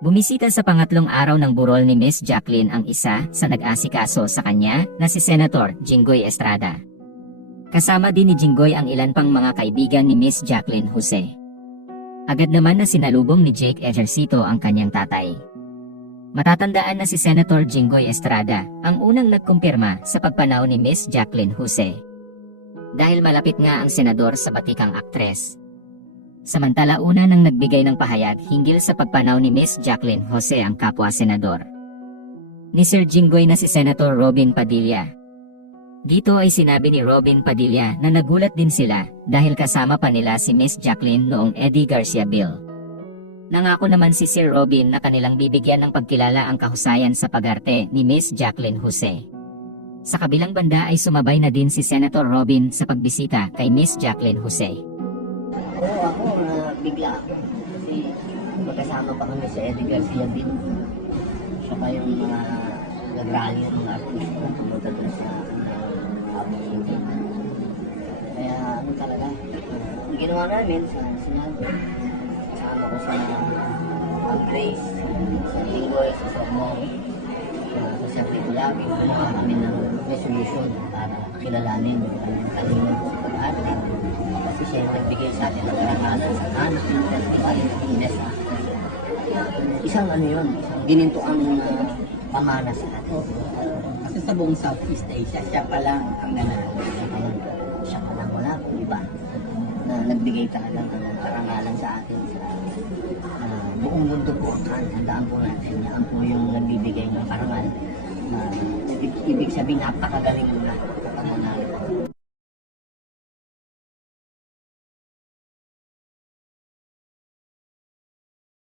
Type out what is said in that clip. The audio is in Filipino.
Bumisita sa pangatlong araw ng burol ni Miss Jacqueline ang isa sa nag-asikaso sa kanya na si Senator Jinggoy Estrada. Kasama din ni Jinggoy ang ilan pang mga kaibigan ni Miss Jacqueline Jose. Agad naman na sinalubong ni Jake Ejercito ang kanyang tatay. Matatandaan na si Senator Jinggoy Estrada ang unang nagkumpirma sa pagpanaw ni Miss Jacqueline Jose. Dahil malapit nga ang senador sa batikang aktres. Samantala una nang nagbigay ng pahayag hinggil sa pagpanaw ni Miss Jacqueline Jose ang kapwa-senador ni Sir Jinggoy na si Senator Robin Padilla. Dito ay sinabi ni Robin Padilla na nagulat din sila dahil kasama pa nila si Miss Jacqueline noong Eddie Garcia Bill. Nangako naman si Sir Robin na kanilang bibigyan ng pagkilala ang kahusayan sa pag-arte ni Miss Jacqueline Jose. Sa kabilang banda ay sumabay na din si Senator Robin sa pagbisita kay Miss Jacqueline Jose. Oo, ako bigla ako. Kasi magkasama pa kami sa Eddie Garcia Bill. Siya pa yung mga nag-rally ng mga artista pumunta doon sa Abu City. Kaya ano talaga, ang ginawa namin sa Senado, kasama ko sa Grace, sa Linggoy, sa Sormong, sa Sergio Labi, gumawa kami ng resolution para kilalanin yung kanina sa pag-arte. Kasi siya yung nagbigay sa atin ng karangalan sa anak ng festival ng Inesa. Isang ano yun, isang ginintuang pamana sa atin. Kasi sa buong Southeast Asia, siya pa lang ang nanalo. Siya pa lang, wala po iba na nagbigay talaga ng karangalan sa atin sa buong mundo po. Handaan po natin, yan po yung nagbibigay ng karangalan. Ibig sabihin, napakagaling mo na kapag